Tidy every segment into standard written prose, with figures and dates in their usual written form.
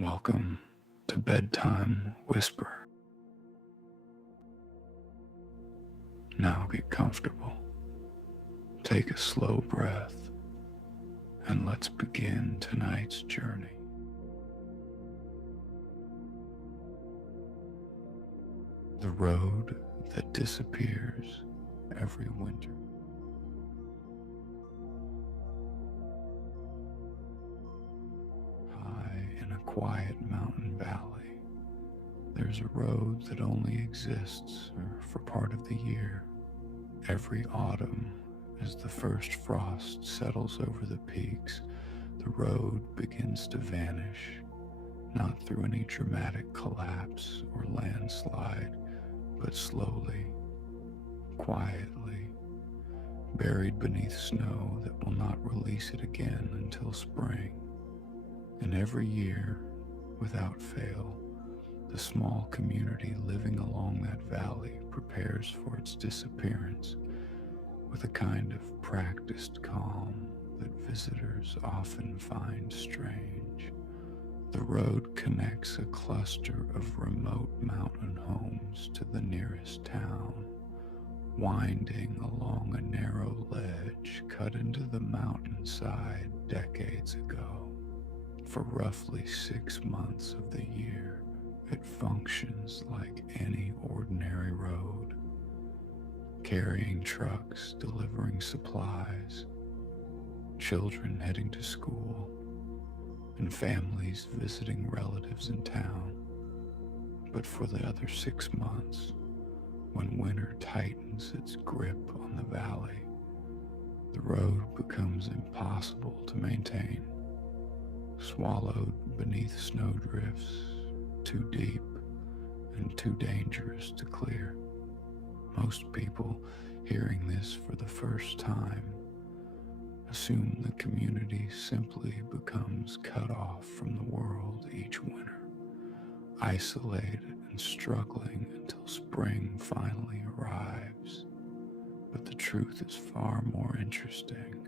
Welcome to Bedtime Whisper. Now get comfortable, take a slow breath, and let's begin tonight's journey. The road that disappears every winter. High in a quiet mountain valley, there's a road that only exists for part of the year. Every autumn, as the first frost settles over the peaks, the road begins to vanish, not through any dramatic collapse or landslide, but slowly, quietly, buried beneath snow that will not release it again until spring. And every year, without fail, the small community living along that valley prepares for its disappearance with a kind of practiced calm that visitors often find strange. The road connects a cluster of remote mountain homes to the nearest town, winding along a narrow ledge cut into the mountainside decades ago. For roughly 6 months of the year, it functions like any ordinary road, carrying trucks delivering supplies, children heading to school, and families visiting relatives in town. But for the other 6 months, when winter tightens its grip on the valley, the road becomes impossible to maintain, swallowed beneath snowdrifts, too deep and too dangerous to clear. Most people hearing this for the first time assume the community simply becomes cut off from the world each winter, isolated and struggling until spring finally arrives. But the truth is far more interesting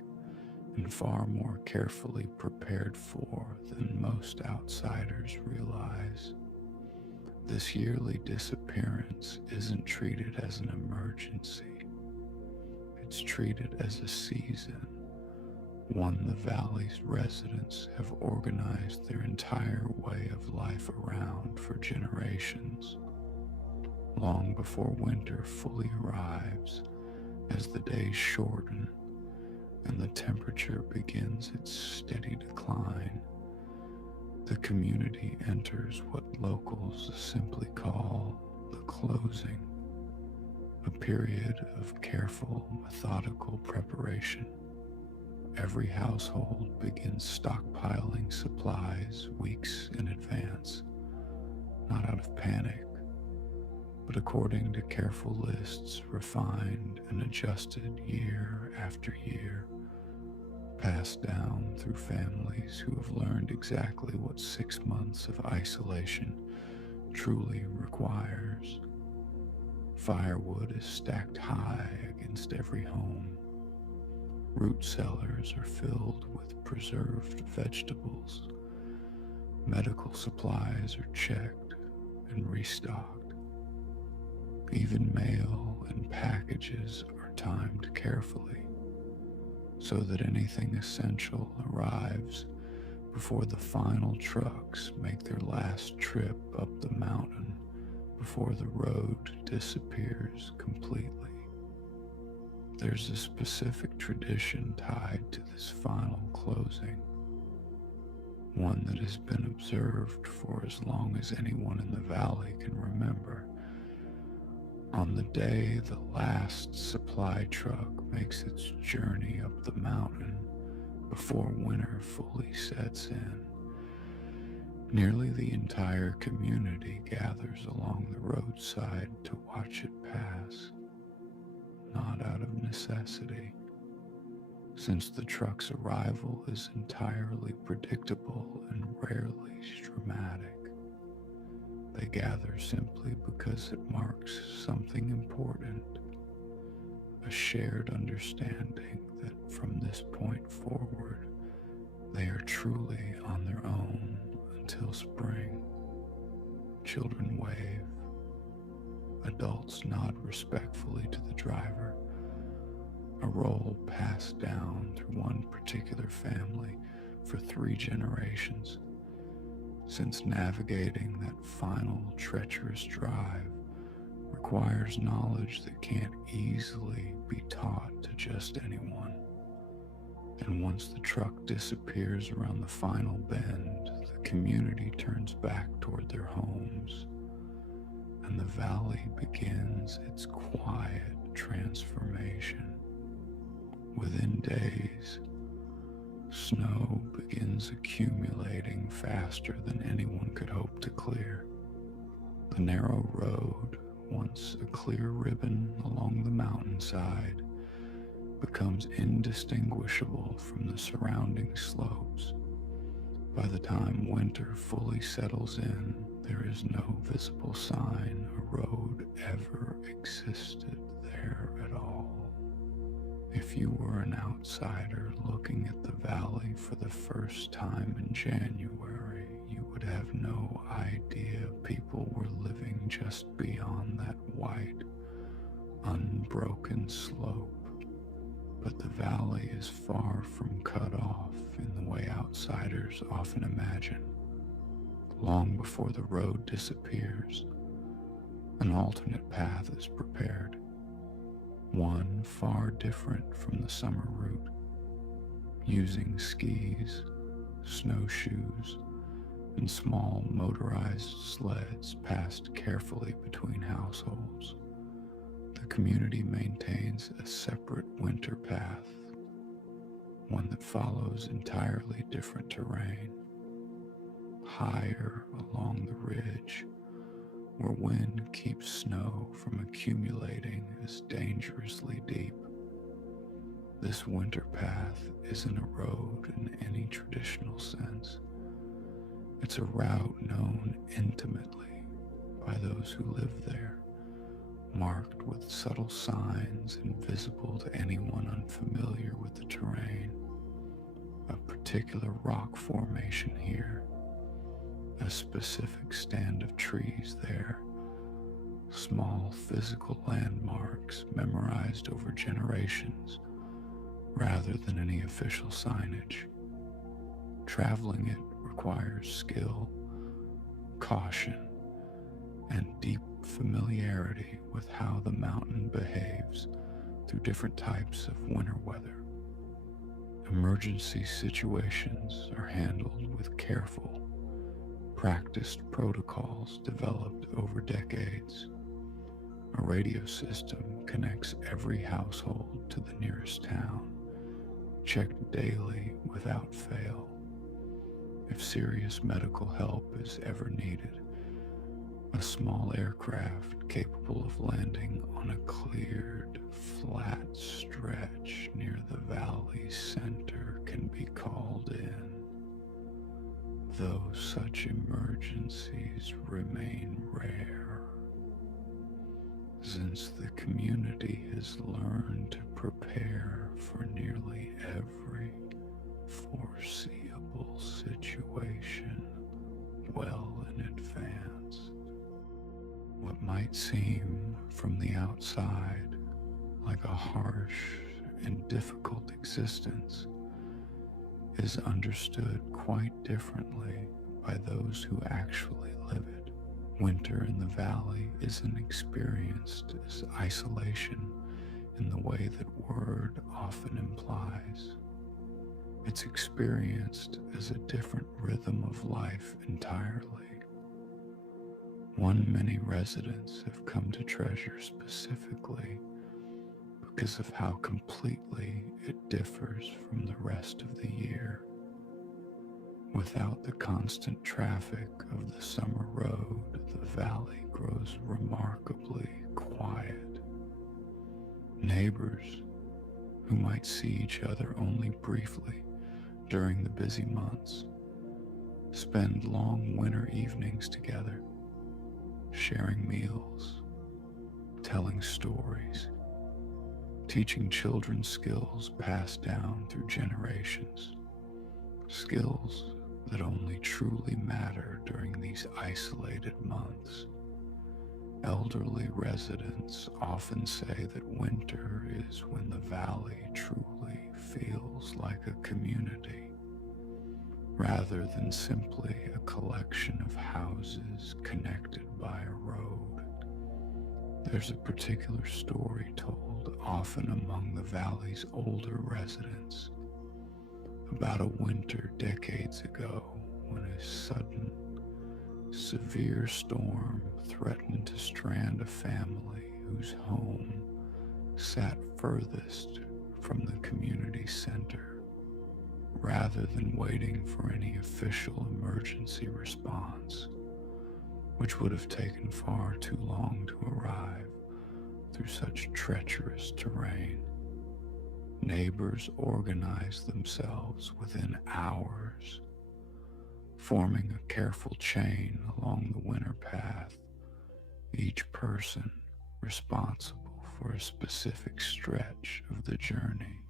and far more carefully prepared for than most outsiders realize. This yearly disappearance isn't treated as an emergency. It's treated as a season, one the valley's residents have organized their entire way of life around for generations. Long before winter fully arrives, as the days shorten and the temperature begins its steady decline, the community enters what locals simply call the closing, a period of careful, methodical preparation. Every household begins stockpiling supplies weeks in advance, not out of panic, but according to careful lists refined and adjusted year after year, passed down through families who have learned exactly what 6 months of isolation truly requires. Firewood is stacked high against every home. Root cellars are filled with preserved vegetables. Medical supplies are checked and restocked. Even mail and packages are timed carefully, so that anything essential arrives before the final trucks make their last trip up the mountain before the road disappears completely. There's a specific tradition tied to this final closing, one that has been observed for as long as anyone in the valley can remember. On the day the last supply truck makes its journey up the mountain before winter fully sets in, nearly the entire community gathers along the roadside to watch it pass, not out of necessity, since the truck's arrival is entirely predictable and rarely dramatic. They gather simply because it marks something important, a shared understanding that from this point forward, they are truly on their own until a spring. Children wave. Adults nod respectfully to the driver, a role passed down through one particular family for 3 generations. Since navigating that final treacherous drive requires knowledge that can't easily be taught to just anyone. And once the truck disappears around the final bend, the community turns back toward their homes, and the valley begins its quiet transformation. Within days, snow begins accumulating faster than anyone could hope to clear. The narrow road, once a clear ribbon along the mountainside, becomes indistinguishable from the surrounding slopes. By the time winter fully settles in, there is no visible sign a road ever existed there at all. If you were an outsider looking at the valley for the first time in January, you would have no idea people were living just beyond that white, unbroken slope. But the valley is far from cut off in the way outsiders often imagine. Long before the road disappears, an alternate path is prepared, one far different from the summer route, using skis, snowshoes, and small motorized sleds passed carefully between households. The community maintains a separate winter path, one that follows entirely different terrain. Higher along the ridge, where wind keeps snow from accumulating as dangerously deep. This winter path isn't a road in any traditional sense. It's a route known intimately by those who live there, marked with subtle signs invisible to anyone unfamiliar with the terrain. A particular rock formation here, a specific stand of trees there, small physical landmarks memorized over generations rather than any official signage. Traveling it requires skill, caution, and deep familiarity with how the mountain behaves through different types of winter weather. Emergency situations are handled with careful, practiced protocols developed over decades. A radio system connects every household to the nearest town, checked daily without fail. If serious medical help is ever needed, a small aircraft capable of landing on a cleared, flat stretch near the valley's center can be called in. Though such emergencies remain rare, since the community has learned to prepare for nearly every foreseeable situation well in advance. What might seem from the outside like a harsh and difficult existence is understood quite differently by those who actually live it. Winter in the valley isn't experienced as isolation in the way that word often implies. It's experienced as a different rhythm of life entirely, one many residents have come to treasure specifically because of how completely it differs from the rest of the year. Without the constant traffic of the summer road, the valley grows remarkably quiet. Neighbors, who might see each other only briefly during the busy months, spend long winter evenings together, sharing meals, telling stories, teaching children skills passed down through generations, skills that only truly matter during these isolated months. Elderly residents often say that winter is when the valley truly feels like a community, rather than simply a collection of houses connected by a road. There's a particular story told often among the valley's older residents about a winter decades ago when a sudden, severe storm threatened to strand a family whose home sat furthest from the community center. Rather than waiting for any official emergency response, which would have taken far too long to arrive through such treacherous terrain, neighbors organized themselves within hours, forming a careful chain along the winter path, each person responsible for a specific stretch of the journey,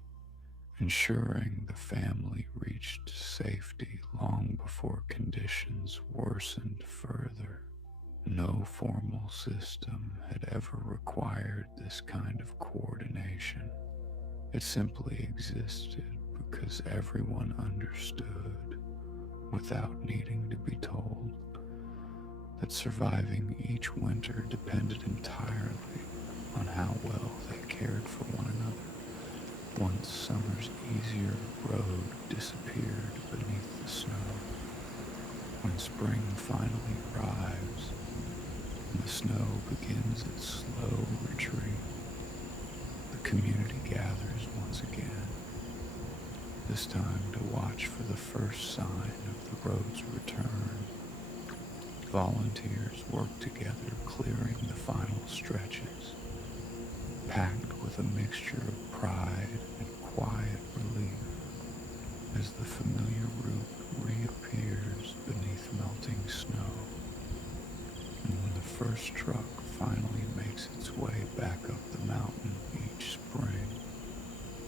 ensuring the family reached safety long before conditions worsened further. No formal system had ever required this kind of coordination. It simply existed because everyone understood, without needing to be told, that surviving each winter depended entirely on how well they cared for one another. Once summer's easier road disappeared beneath the snow, when spring finally arrives and the snow begins its slow retreat, the community gathers once again, this time to watch for the first sign of the road's return. Volunteers work together clearing the final stretches, packed with a mixture of pride and quiet relief as the familiar route reappears beneath melting snow. And when the first truck finally makes its way back up the mountain each spring,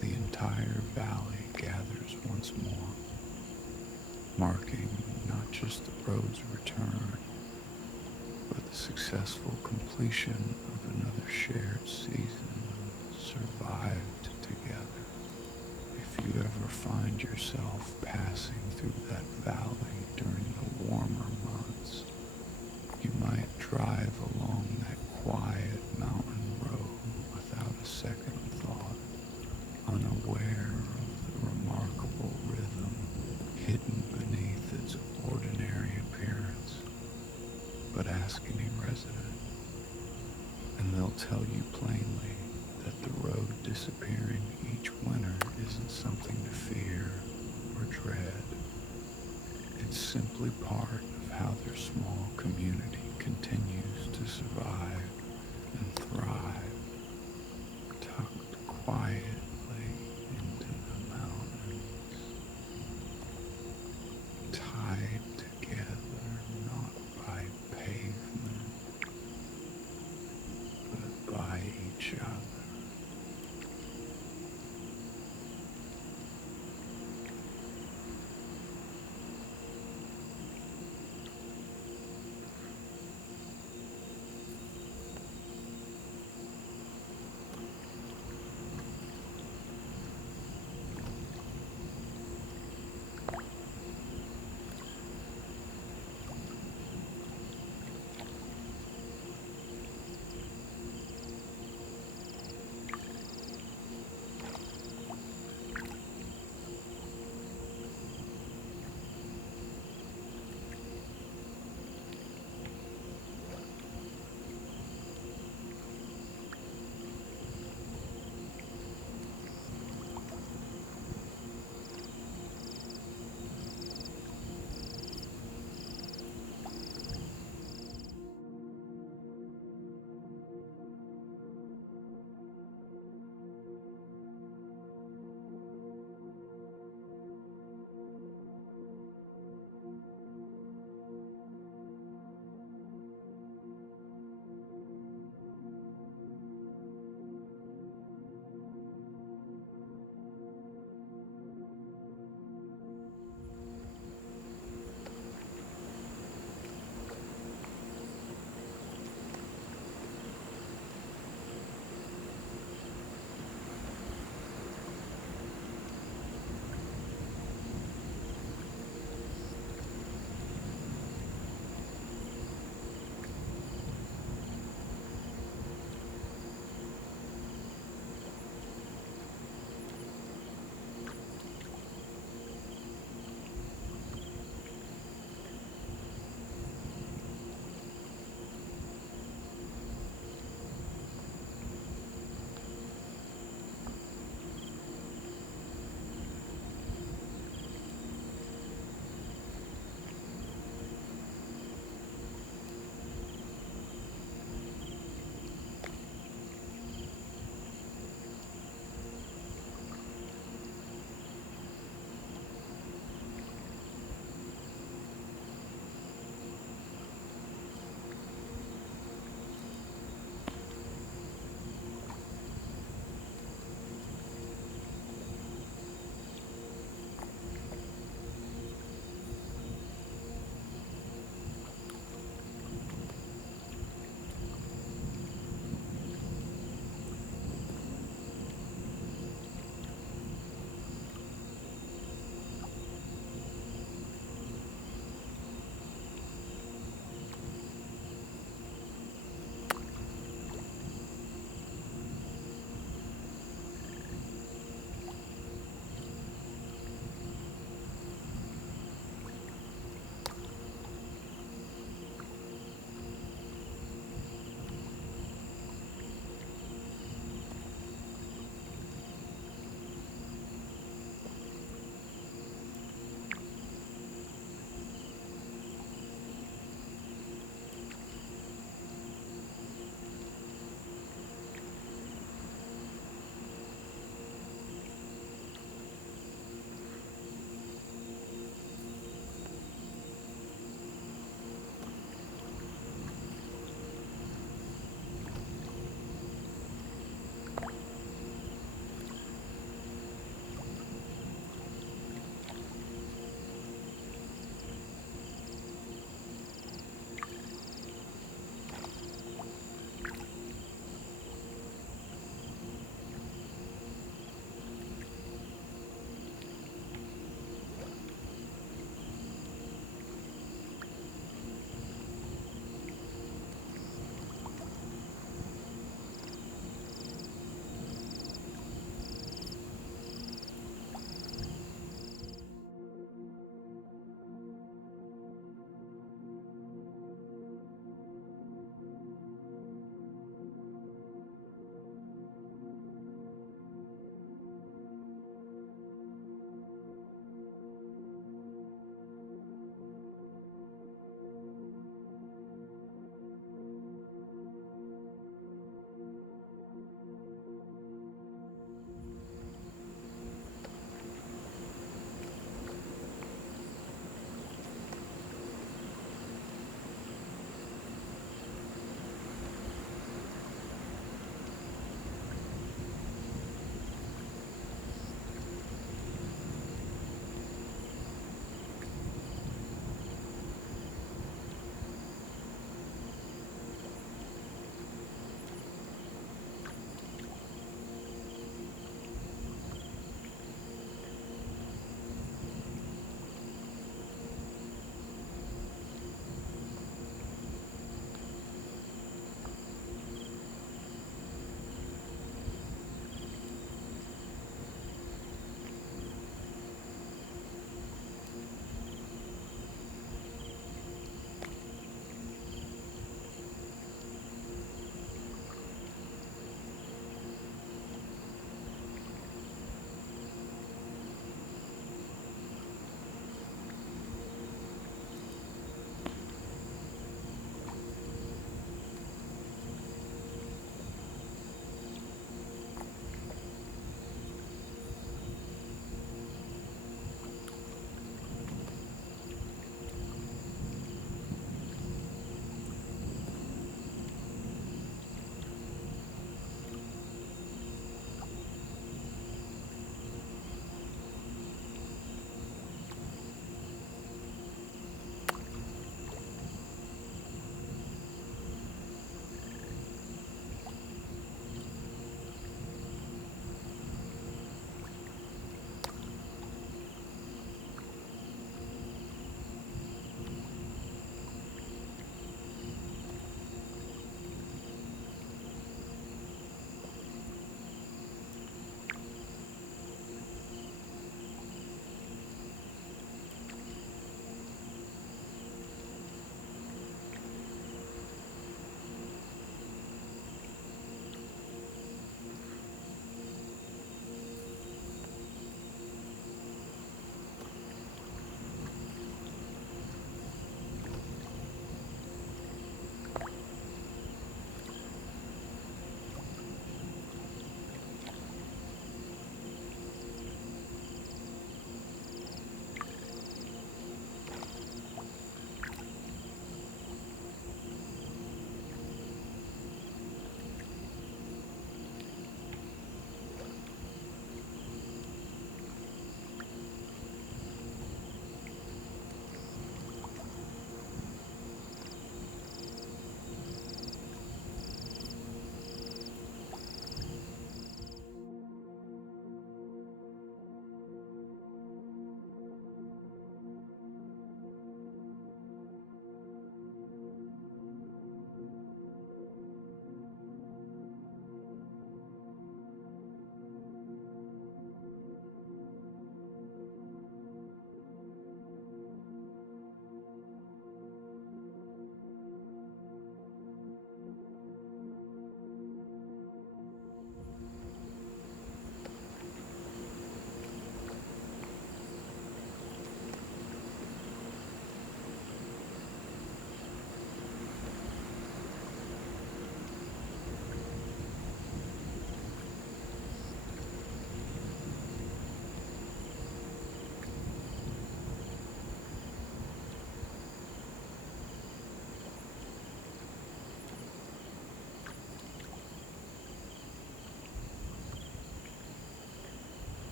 the entire valley gathers once more, marking not just the road's return, but the successful completion of another shared season survived together. If you ever find yourself passing through that valley during the warmer months, you might drive along that quiet mountain road without a second thought, unaware of the remarkable rhythm hidden beneath its ordinary appearance. But ask any resident, and they'll tell you plainly that the road disappearing each winter isn't something to fear or dread. It's simply part of how their small community continues to survive and thrive, tucked quiet